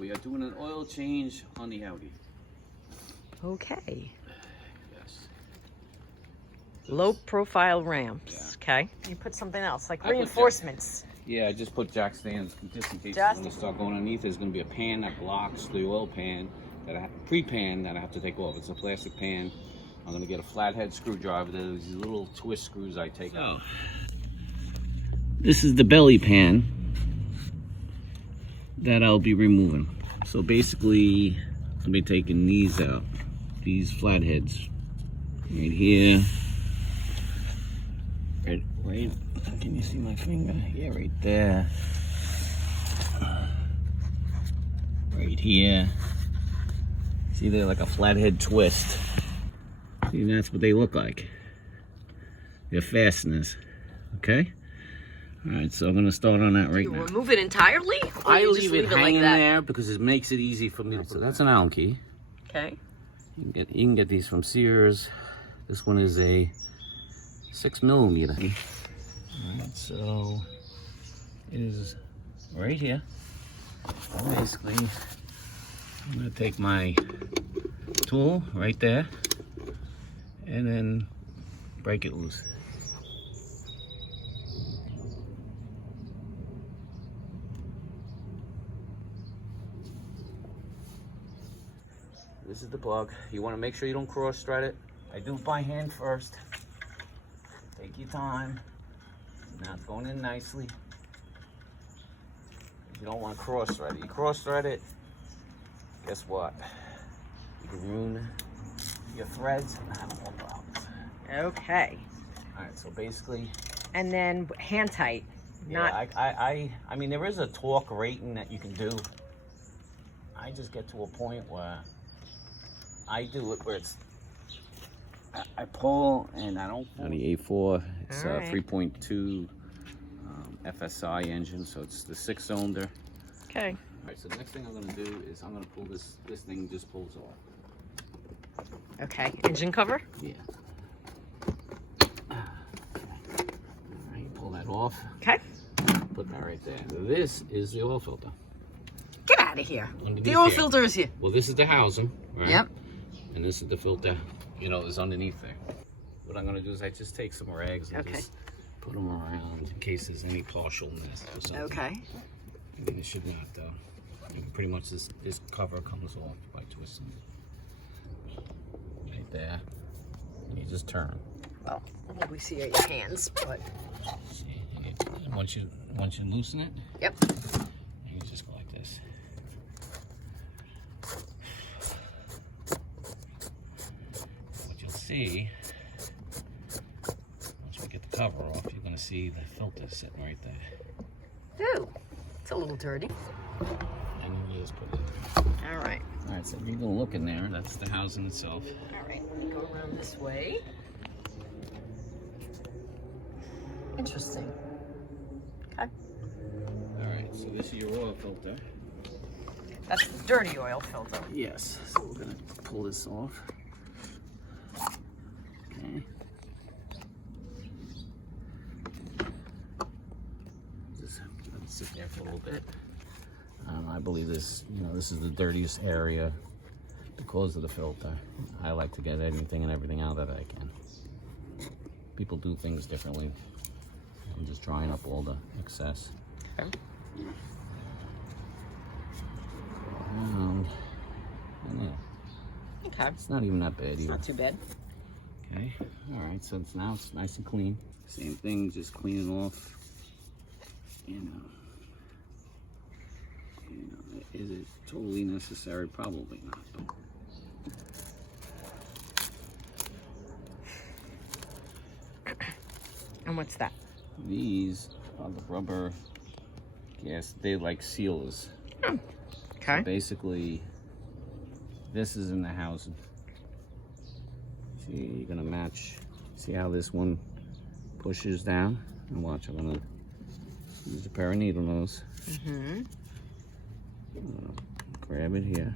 We are doing an oil change on the Audi. Okay. Yes. Low profile ramps. Yeah. Okay. You put something else, like I put reinforcements. Yeah, I just put jack stands just in case Just when you start going underneath. There's going to be a pan that blocks the oil pan, pre-pan that I have to take off. It's a plastic pan. I'm going to get a flathead screwdriver. There's these little twist screws I take out. This is the belly pan that I'll be removing. So basically, I'll be taking these out. These flatheads. Right here. Right, can you see my finger? Yeah, right there. Right here. See, they're like a flathead twist. See, that's what they look like. They're fasteners. Okay? Alright, so I'm going to start on that right now. You remove it entirely? Or I you leave just it hanging like that? there because it makes it easy for me to... So that's an Allen key. Okay. You can get these from Sears. This one is a 6mm. Alright, so it is right here. So basically, I'm going to take my tool right there and then break it loose. This is the plug. You want to make sure you don't cross thread it. I do by hand first. Take your time. Now it's going in nicely. You don't want to cross thread it. You cross thread it, guess what? You can ruin your threads and have more problems. Okay. Alright, so basically... And then hand tight. Yeah, I mean, there is a torque rating that you can do. I just get to a point where I do it where it's... I pull and I don't pull. On the A4, it's a 3.2 FSI engine, so it's the 6-cylinder. Okay. Alright, so the next thing I'm going to do is I'm going to pull this thing just pulls off. Okay. Engine cover? Yeah. Alright, pull that off. Okay. Put that right there. This is the oil filter. Get out of here. Underneath The oil here. filter is here. Well, this is the housing, right? Yep. And this is the filter, you know, is underneath there. What I'm gonna do is I just take some rags and just put them around in case there's any partialness or something. Okay. I mean, it should not, though. Pretty much this cover comes off by twisting it. Right there. And you just turn. Well, all we see are your hands, but... See, and once you loosen it, Yep. you just go like this. What you'll see, once we get the cover off, you're going to see the filter sitting right there. Ooh, it's a little dirty. And you just put it All right. All right, so if you're going to look in there, that's the housing itself. All right, let me go around this way. Interesting. Okay. All right, so this is your oil filter. That's the dirty oil filter. Yes, so we're going to pull this off. Okay. Just let it sit there for a little bit. I believe this, you know, this is the dirtiest area because of the filter. I like to get anything and everything out that I can. People do things differently. I'm just drying up all the excess. Okay. And yeah. Okay. It's not even that bad It's either. not too bad. Okay. All right. So now it's nice and clean. Same thing. Just clean it off. Is it totally necessary? Probably not. But And what's that? these are the rubber. Yes, they like sealers. Okay. So basically, this is in the housing. See, you're gonna match. See how this one pushes down? And watch, I'm gonna use a pair of needle nose. Mm-hmm. Grab it here.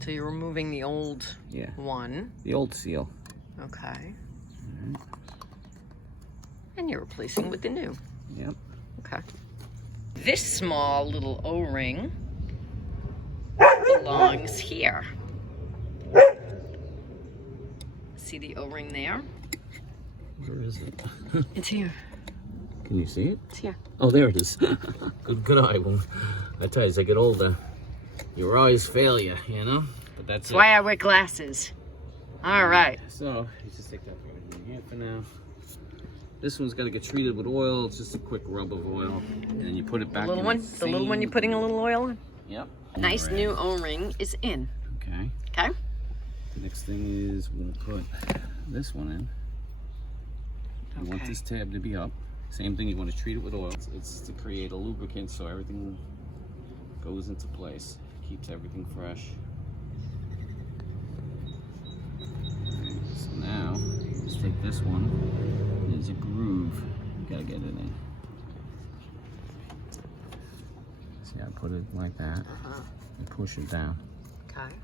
So you're removing the old one. The old seal. Okay. And you're replacing with the new. Yep. Okay. This small little O-ring belongs here. See the O-ring there? Where is it? It's here. Can you see it? It's here. Oh, there it is. Good eye. Well, I tell you, as I get older, your eyes fail you, you know? But that's why I wear glasses. All right. So, you just take that right in here for now. This one's got to get treated with oil. It's just a quick rub of oil. And then you put it back The little one? The little one you're putting a little oil in? Yep. Nice new O-ring is in. Okay. Okay. The next thing is we're going to put this one in. You want this tab to be up. Same thing, you want to treat it with oil. It's to create a lubricant so everything goes into place. Keeps everything fresh. Alright, so now, let's take this one. There's a groove. You gotta get it in. See, I put it like that. And push it down. Okay.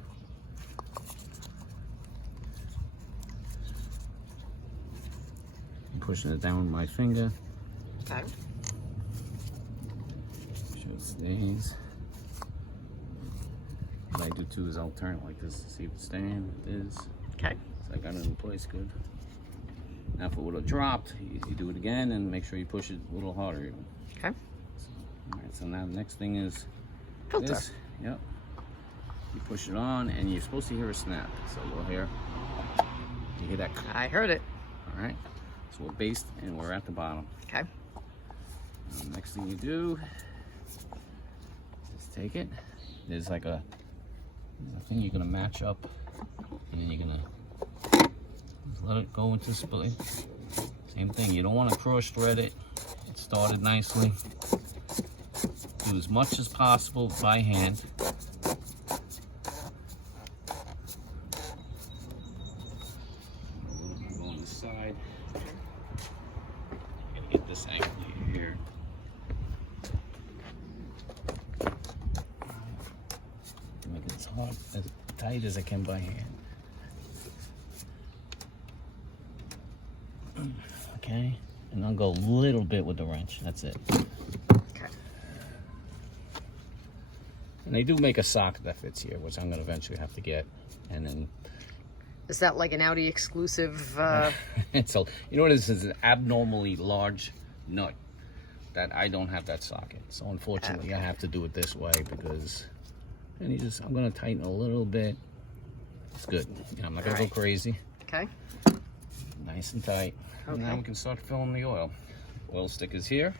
I'm pushing it down with my finger. Okay. Make sure it stays. What I do too is I'll turn it like this to see if it's staying. It is. Okay. So I got it in place good. Now if it would have dropped, you do it again and make sure you push it a little harder even. Okay. Alright, so now the next thing is Filter. this. Yep. You push it on and you're supposed to hear a snap. So you'll hear, you hear that. I heard it. Alright. So we're based and we're at the bottom. Okay. And the next thing you do is take it. There's like a thing you're gonna match up and you're gonna let it go into split. Same thing, you don't want to cross thread it. It started nicely. Do as much as possible by hand. A little bit on the side. I'm gonna get this angle here. Make it as hard, as tight as I can by hand. Okay, and I'll go a little bit with the wrench. That's it. Okay. And they do make a socket that fits here, which I'm gonna eventually have to get. And then Is that like an Audi exclusive? it's a, you know what it is? It's an abnormally large nut that I don't have that socket. So unfortunately, I have to do it this way because. And you just, I'm gonna tighten a little bit. It's good. You know, I'm not gonna go crazy. Okay. Nice and tight. Okay. And now we can start filling the oil. Oil stick is here.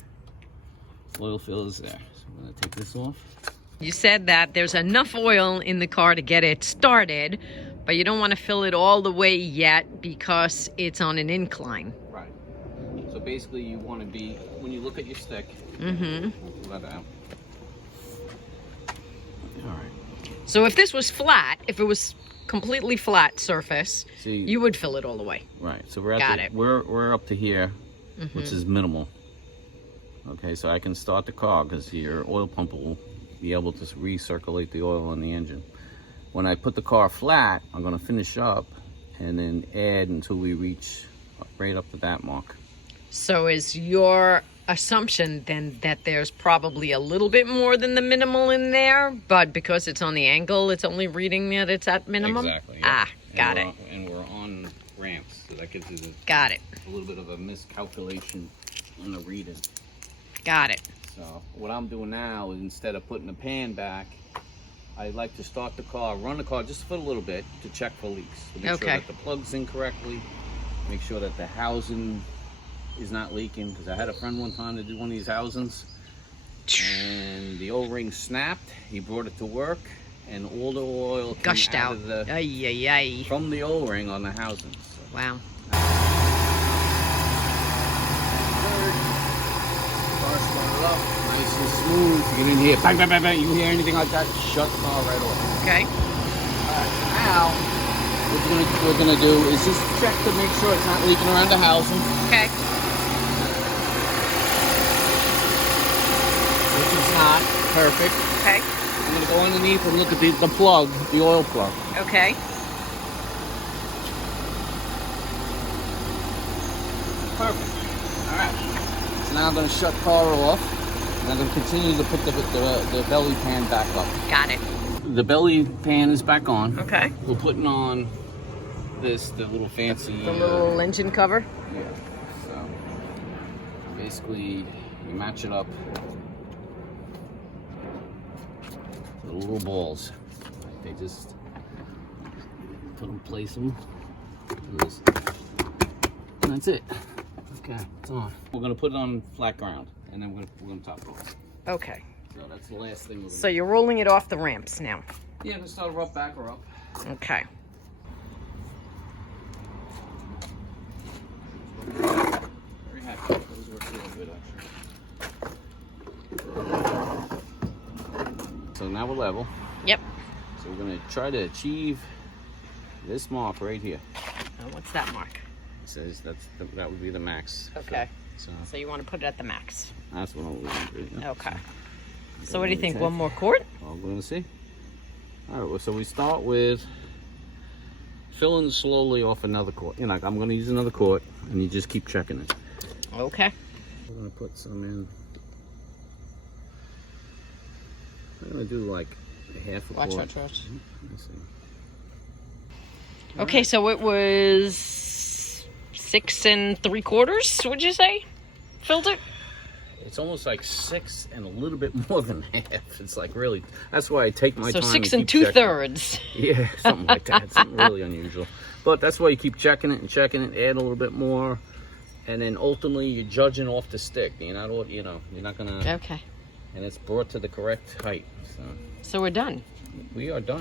Oil fill is there. So I'm gonna take this off. You said that there's enough oil in the car to get it started, but you don't want to fill it all the way yet because it's on an incline. Right. So basically you want to be, when you look at your stick, pull that out. All right. So if this was flat, if it was completely flat surface, See, you would fill it all the way. right. So we're at Got it. We're up to here, which is minimal. Okay, so I can start the car because your oil pump will be able to recirculate the oil in the engine. When I put the car flat, I'm going to finish up and then add until we reach right up to that mark. So is your assumption then that there's probably a little bit more than the minimal in there, but because it's on the angle, it's only reading that it's at minimum? Exactly. Yeah. Ah, got it. And we're on ramps, so that gives you Got it. a little bit of a miscalculation on the reading. Got it. So what I'm doing now is instead of putting the pan back, I like to start the car, run the car just for a little bit to check for leaks. To make sure that the plug's in correctly, make sure that the housing is not leaking. Because I had a friend one time to do one of these housings, and the O-ring snapped. He brought it to work, and all the oil came Gushed out. of the, Ay, ay, ay. from the O-ring on the housing. So. Wow. Nice and smooth. You get in here, bang, bang, bang, bang. You hear anything like that? Shut the car right off. Okay. Alright, now what we're gonna do is just check to make sure it's not leaking around the housing. Okay. Which is not perfect. Okay. I'm gonna go underneath and look at the plug, the oil plug. Okay. Perfect. Alright. So now I'm gonna shut the car off. And I'm going to continue to put the belly pan back up. Got it. the belly pan is back on. Okay. We're putting on the little fancy... The little engine cover? Yeah. So, basically, you match it up. The little balls. They just put them, place them. And that's it. Okay, it's on. We're gonna put it on flat ground, and then we're gonna top it off. Okay. So that's the last thing we're gonna So you're rolling it off the ramps now? Yeah, I'm gonna start her up, back her up. Okay. Very happy. Those work really good, actually. So now we're level. Yep. So we're gonna try to achieve this mark right here. And what's that mark? It says that would be the max. Okay. So you want to put it at the max? that's what I'm gonna do. Yeah. Okay. So what do you think? One more quart? Well, we're gonna see. All right. Well, so we start with filling slowly off another quart. You know, I'm gonna use another quart, and you just keep checking it. Okay. We're gonna put some in. I'm gonna do like half a quart. Watch. Let's see. Okay, so it was 6 3/4, would you say? Filled it? It's almost like 6 and a little bit more than half. It's like really, that's why I take my time. So 6 and keep checking. 2/3. Yeah, something like that. Something really unusual. But that's why you keep checking it and checking it, add a little bit more, and then ultimately you're judging off the stick. You're not, you're not gonna. Okay. And it's brought to the correct height. So we're done. We are done.